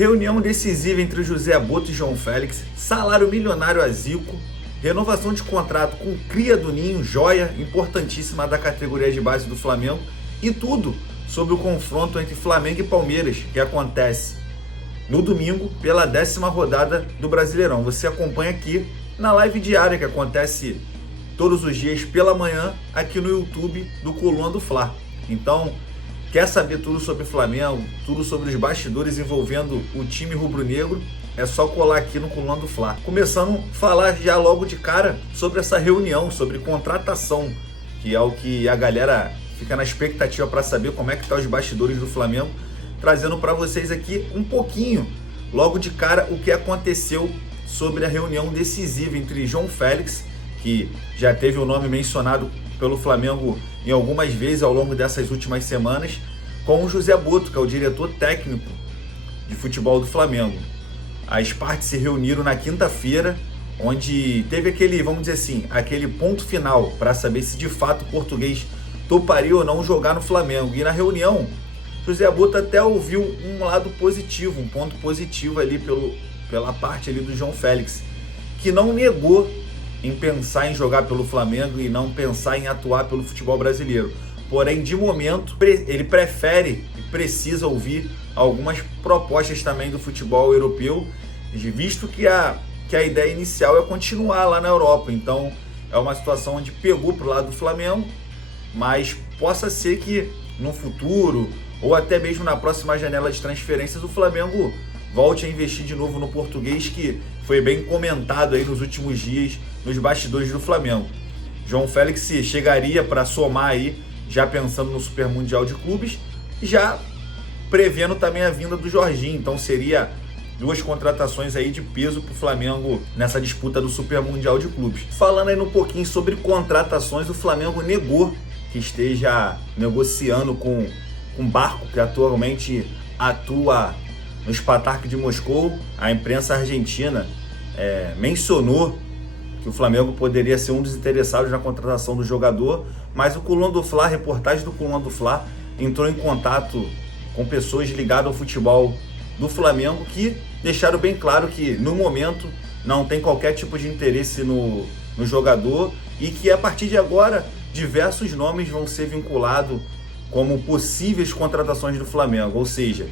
Reunião decisiva entre José Boto e João Félix, salário milionário a Zico, renovação de contrato com cria do Ninho, joia importantíssima da categoria de base do Flamengo, e tudo sobre o confronto entre Flamengo e Palmeiras, que acontece no domingo pela 10ª rodada do Brasileirão. Você acompanha aqui na live diária que acontece todos os dias pela manhã aqui no YouTube do Coluna do Fla. Então, quer saber tudo sobre Flamengo, tudo sobre os bastidores envolvendo o time rubro-negro? É só colar aqui no Coluna do Fla. Começando a falar já logo de cara sobre essa reunião, sobre contratação, que é o que a galera fica na expectativa para saber como é que tá os bastidores do Flamengo, trazendo para vocês aqui um pouquinho, logo de cara, o que aconteceu sobre a reunião decisiva entre João Félix, que já teve o nome mencionado pelo Flamengo em algumas vezes ao longo dessas últimas semanas, com o José Boto, que é o diretor técnico de futebol do Flamengo. As partes se reuniram na quinta-feira, onde teve aquele, vamos dizer assim, aquele ponto final para saber se de fato o português toparia ou não jogar no Flamengo. E na reunião, José Boto até ouviu um lado positivo, um ponto positivo ali pela parte ali do João Félix, que não negou em pensar em jogar pelo Flamengo e não pensar em atuar pelo futebol brasileiro. Porém, de momento, ele prefere e precisa ouvir algumas propostas também do futebol europeu, visto que a ideia inicial é continuar lá na Europa. Então, é uma situação onde pegou para o lado do Flamengo, mas possa ser que no futuro, ou até mesmo na próxima janela de transferências, o Flamengo volte a investir de novo no português, que foi bem comentado aí nos últimos dias nos bastidores do Flamengo. João Félix chegaria para somar aí, já pensando no Super Mundial de Clubes, já prevendo também a vinda do Jorginho. Então seria duas contratações aí de peso para o Flamengo nessa disputa do Super Mundial de Clubes. Falando aí um pouquinho sobre contratações, o Flamengo negou que esteja negociando com um barco que atualmente atua no Spartak de Moscou. A imprensa argentina mencionou que o Flamengo poderia ser um dos interessados na contratação do jogador, mas o Coluna do Fla, a reportagem do Coluna do Fla, entrou em contato com pessoas ligadas ao futebol do Flamengo que deixaram bem claro que no momento não tem qualquer tipo de interesse no jogador e que a partir de agora diversos nomes vão ser vinculados como possíveis contratações do Flamengo. Ou seja,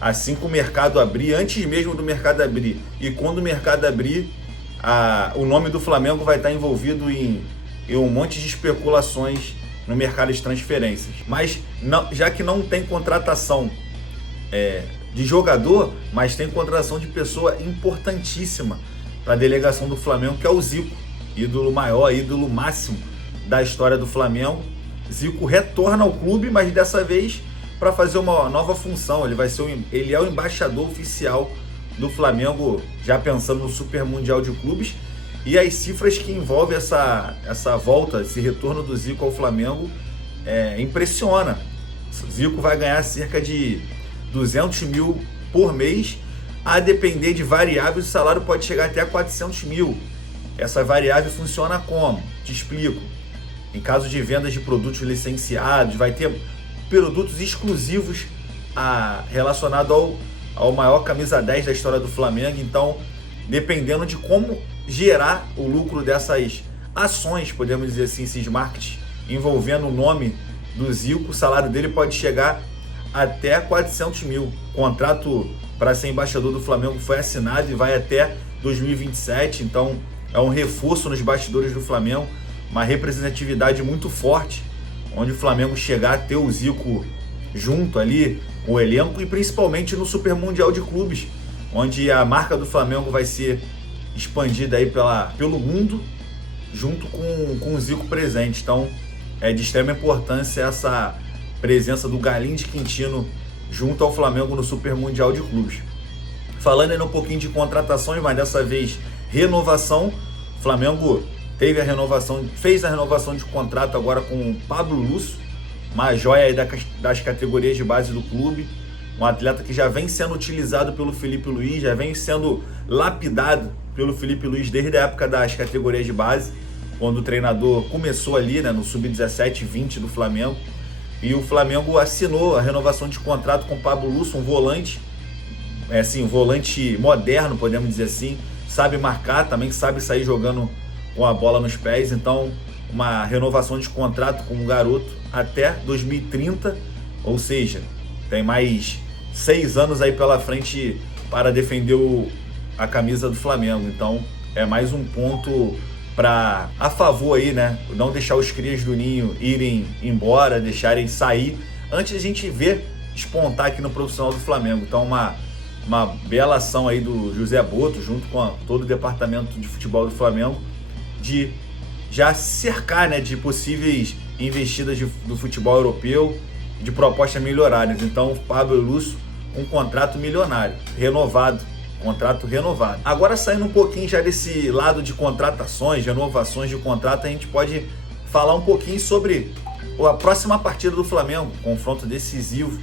assim que o mercado abrir, antes mesmo do mercado abrir e quando o mercado abrir, o nome do Flamengo vai estar envolvido em um monte de especulações no mercado de transferências. Mas não, já que não tem contratação de jogador, mas tem contratação de pessoa importantíssima para a delegação do Flamengo, que é o Zico, ídolo maior, ídolo máximo da história do Flamengo. Zico retorna ao clube, mas dessa vez para fazer uma nova função. Ele é o embaixador oficial do Flamengo, já pensando no Super Mundial de Clubes. E as cifras que envolvem essa volta, esse retorno do Zico ao Flamengo, impressiona. Zico vai ganhar cerca de 200 mil por mês, a depender de variáveis, o salário pode chegar até 400 mil. Essa variável funciona como? Te explico. Em caso de vendas de produtos licenciados, vai ter produtos exclusivos relacionados ao maior camisa 10 da história do Flamengo. Então, dependendo de como gerar o lucro dessas ações, podemos dizer assim, esses marketing, envolvendo o nome do Zico, o salário dele pode chegar até 400 mil. O contrato para ser embaixador do Flamengo foi assinado e vai até 2027, então é um reforço nos bastidores do Flamengo, uma representatividade muito forte, onde o Flamengo chegar a ter o Zico junto ali, o elenco, e principalmente no Super Mundial de Clubes, onde a marca do Flamengo vai ser expandida aí pelo mundo, junto com o Zico presente. Então é de extrema importância essa presença do Galinho de Quintino junto ao Flamengo no Super Mundial de Clubes. Falando ainda um pouquinho de contratações, mas dessa vez renovação, o Flamengo fez a renovação de contrato agora com o Pablo Lúcio, uma joia aí das categorias de base do clube, um atleta que já vem sendo utilizado pelo Felipe Luiz, já vem sendo lapidado pelo Felipe Luiz desde a época das categorias de base, quando o treinador começou ali, no Sub-17 e 20 do Flamengo. E o Flamengo assinou a renovação de contrato com o Pablo Lúcio, um volante assim, um volante moderno, podemos dizer assim, sabe marcar, também sabe sair jogando com a bola nos pés. Então, uma renovação de contrato com o garoto até 2030, ou seja, tem mais 6 anos aí pela frente para defender a camisa do Flamengo. Então, é mais um ponto a favor aí, né? Não deixar os crias do Ninho irem embora, deixarem sair, antes a gente ver despontar aqui no profissional do Flamengo. Então, uma bela ação aí do José Boto, junto com todo o departamento de futebol do Flamengo, de já cercar, né, de possíveis investidas do futebol europeu, de propostas milionárias. Então, Pablo Lúcio, um contrato milionário, contrato renovado. Agora, saindo um pouquinho já desse lado de contratações, de renovações de contrato, a gente pode falar um pouquinho sobre a próxima partida do Flamengo, confronto decisivo.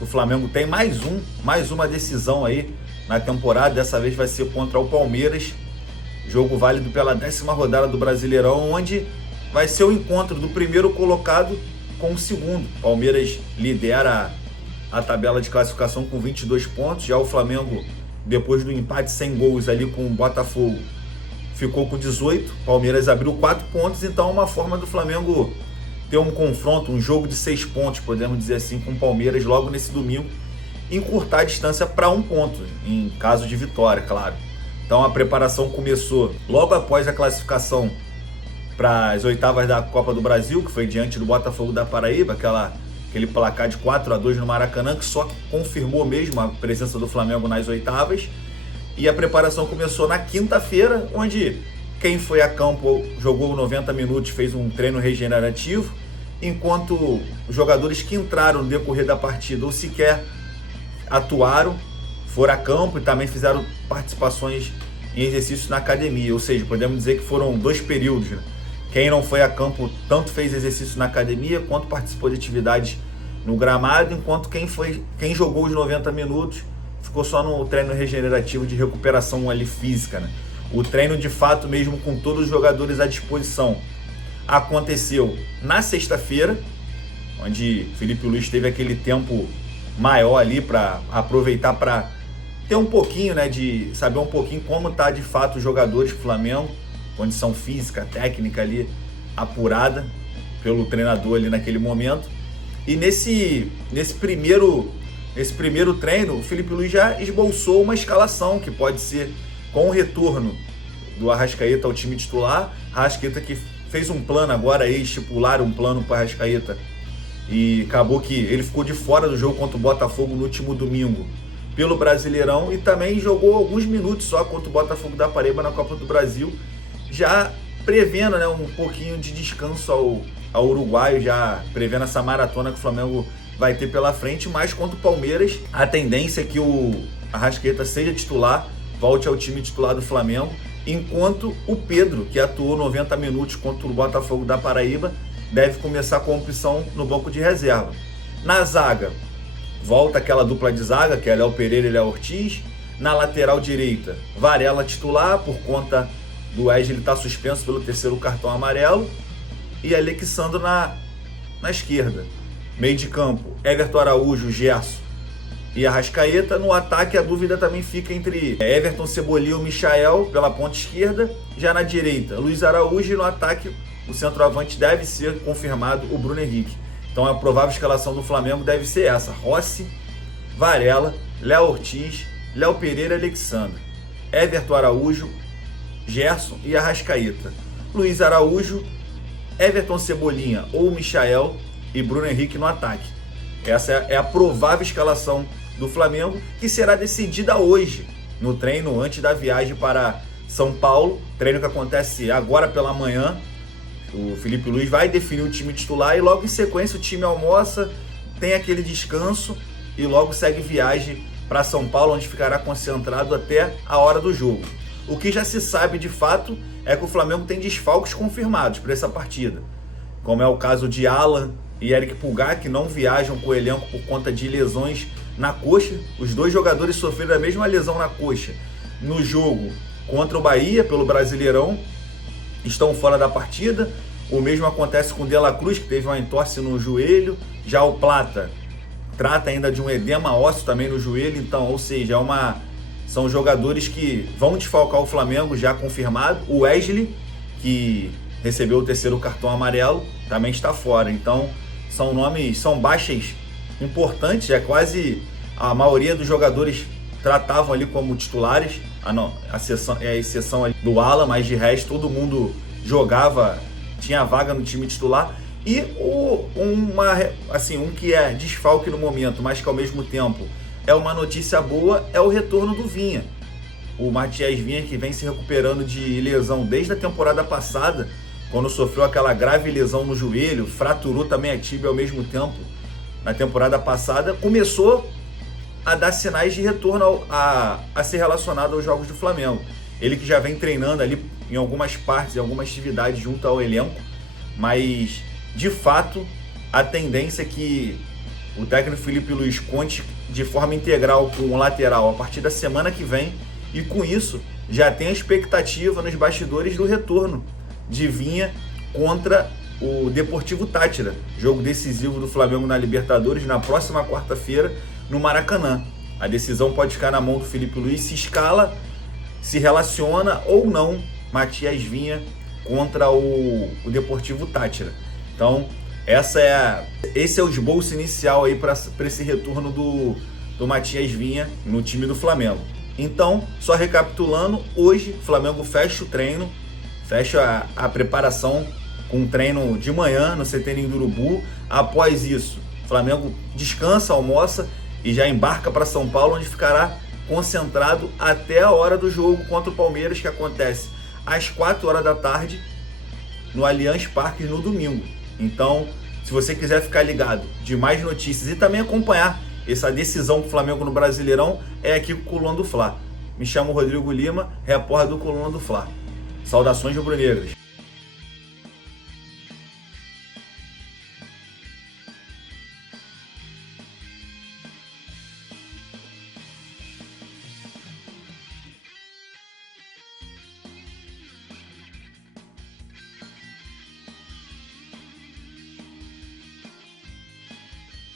O Flamengo tem mais uma decisão aí na temporada, dessa vez vai ser contra o Palmeiras, jogo válido pela 10ª rodada do Brasileirão, onde vai ser o encontro do primeiro colocado com o segundo. Palmeiras lidera a tabela de classificação com 22 pontos, já o Flamengo, depois do empate sem gols ali com o Botafogo, ficou com 18, Palmeiras abriu 4 pontos, então é uma forma do Flamengo ter um confronto, um jogo de 6 pontos, podemos dizer assim, com o Palmeiras logo nesse domingo, encurtar a distância para 1 ponto, em caso de vitória, claro. Então a preparação começou logo após a classificação para as oitavas da Copa do Brasil, que foi diante do Botafogo da Paraíba, aquele placar de 4-2 no Maracanã, que só confirmou mesmo a presença do Flamengo nas oitavas. E a preparação começou na quinta-feira, onde quem foi a campo jogou 90 minutos, fez um treino regenerativo, enquanto os jogadores que entraram no decorrer da partida ou sequer atuaram, foram a campo e também fizeram participações em exercícios na academia. Ou seja, podemos dizer que foram 2 períodos, né? Quem não foi a campo tanto fez exercício na academia quanto participou de atividades no gramado, enquanto quem jogou os 90 minutos ficou só no treino regenerativo de recuperação ali física, né? O treino de fato mesmo com todos os jogadores à disposição aconteceu na sexta-feira, onde Felipe Luiz teve aquele tempo maior ali para aproveitar para ter um pouquinho, né, de saber um pouquinho como tá de fato os jogadores do Flamengo, condição física, técnica ali apurada pelo treinador ali naquele momento. E nesse primeiro treino, o Felipe Luiz já esboçou uma escalação que pode ser com o retorno do Arrascaeta ao time titular. Arrascaeta que fez um plano agora aí, estipular um plano para Arrascaeta, e acabou que ele ficou de fora do jogo contra o Botafogo no último domingo pelo Brasileirão, e também jogou alguns minutos só contra o Botafogo da Paraíba na Copa do Brasil, já prevendo, né, um pouquinho de descanso ao uruguaio, já prevendo essa maratona que o Flamengo vai ter pela frente. Mas contra o Palmeiras, a tendência é que o Arrascaeta seja titular, volte ao time titular do Flamengo, enquanto o Pedro, que atuou 90 minutos contra o Botafogo da Paraíba, deve começar com a opção no banco de reserva. Na zaga, volta aquela dupla de zaga, que é Léo Pereira e Léo Ortiz. Na lateral direita, Varela titular, por conta do Wesley estar suspenso pelo 3º cartão amarelo, e Alexandro na esquerda. Meio de campo, Everton Araújo, Gerson e Arrascaeta. No ataque, a dúvida também fica entre Everton, Cebolinha ou Michael pela ponta esquerda. Já na direita, Luiz Araújo, e no ataque, o centroavante deve ser confirmado, o Bruno Henrique. Então a provável escalação do Flamengo deve ser essa: Rossi, Varela, Léo Ortiz, Léo Pereira e Alexandre, Everton Araújo, Gerson e Arrascaeta, Luiz Araújo, Everton, Cebolinha ou Michael e Bruno Henrique no ataque. Essa é a provável escalação do Flamengo, que será decidida hoje no treino antes da viagem para São Paulo, treino que acontece agora pela manhã. O Felipe Luiz vai definir o time titular e logo em sequência o time almoça, tem aquele descanso e logo segue viagem para São Paulo, onde ficará concentrado até a hora do jogo. O que já se sabe de fato é que o Flamengo tem desfalques confirmados para essa partida, como é o caso de Alan e Eric Pulgar, que não viajam com o elenco por conta de lesões na coxa. Os 2 jogadores sofreram a mesma lesão na coxa no jogo contra o Bahia pelo Brasileirão, estão fora da partida. O mesmo acontece com o De La Cruz, que teve uma entorse no joelho. Já o Plata trata ainda de um edema ósseo também no joelho, então, ou seja, são jogadores que vão desfalcar o Flamengo, já confirmado. O Wesley, que recebeu o terceiro cartão amarelo, também está fora. Então, são baixas importantes, quase a maioria dos jogadores tratavam ali como titulares, a exceção ali do Alan, mas de resto todo mundo jogava, tinha vaga no time titular. E um que é desfalque no momento, mas que ao mesmo tempo é uma notícia boa, é o retorno do Vinha. O Matias Vinha, que vem se recuperando de lesão desde a temporada passada, quando sofreu aquela grave lesão no joelho, fraturou também a tíbia ao mesmo tempo. Na temporada passada, começou a dar sinais de retorno a ser relacionado aos jogos do Flamengo. Ele que já vem treinando ali em algumas partes, em algumas atividades junto ao elenco, mas de fato a tendência é que o técnico Felipe Luiz conte de forma integral com o lateral a partir da semana que vem, e com isso já tem a expectativa nos bastidores do retorno de Vinha contra o Deportivo Táchira, jogo decisivo do Flamengo na Libertadores na próxima quarta-feira no Maracanã. A decisão pode ficar na mão do Felipe Luiz se escala, se relaciona ou não Matias Vinha contra o Deportivo Táchira. Então esse é o esboço inicial aí para esse retorno do Matias Vinha no time do Flamengo. Então, só recapitulando, hoje o Flamengo fecha o treino, fecha a preparação com um treino de manhã no CT Ninho do Urubu. Após isso, o Flamengo descansa, almoça e já embarca para São Paulo, onde ficará concentrado até a hora do jogo contra o Palmeiras, que acontece às 4 horas da tarde no Allianz Parque no domingo. Então, se você quiser ficar ligado de mais notícias e também acompanhar essa decisão do Flamengo no Brasileirão, é aqui com o Coluna do Fla. Me chamo Rodrigo Lima, repórter do Coluna do Fla. Saudações rubro-negras.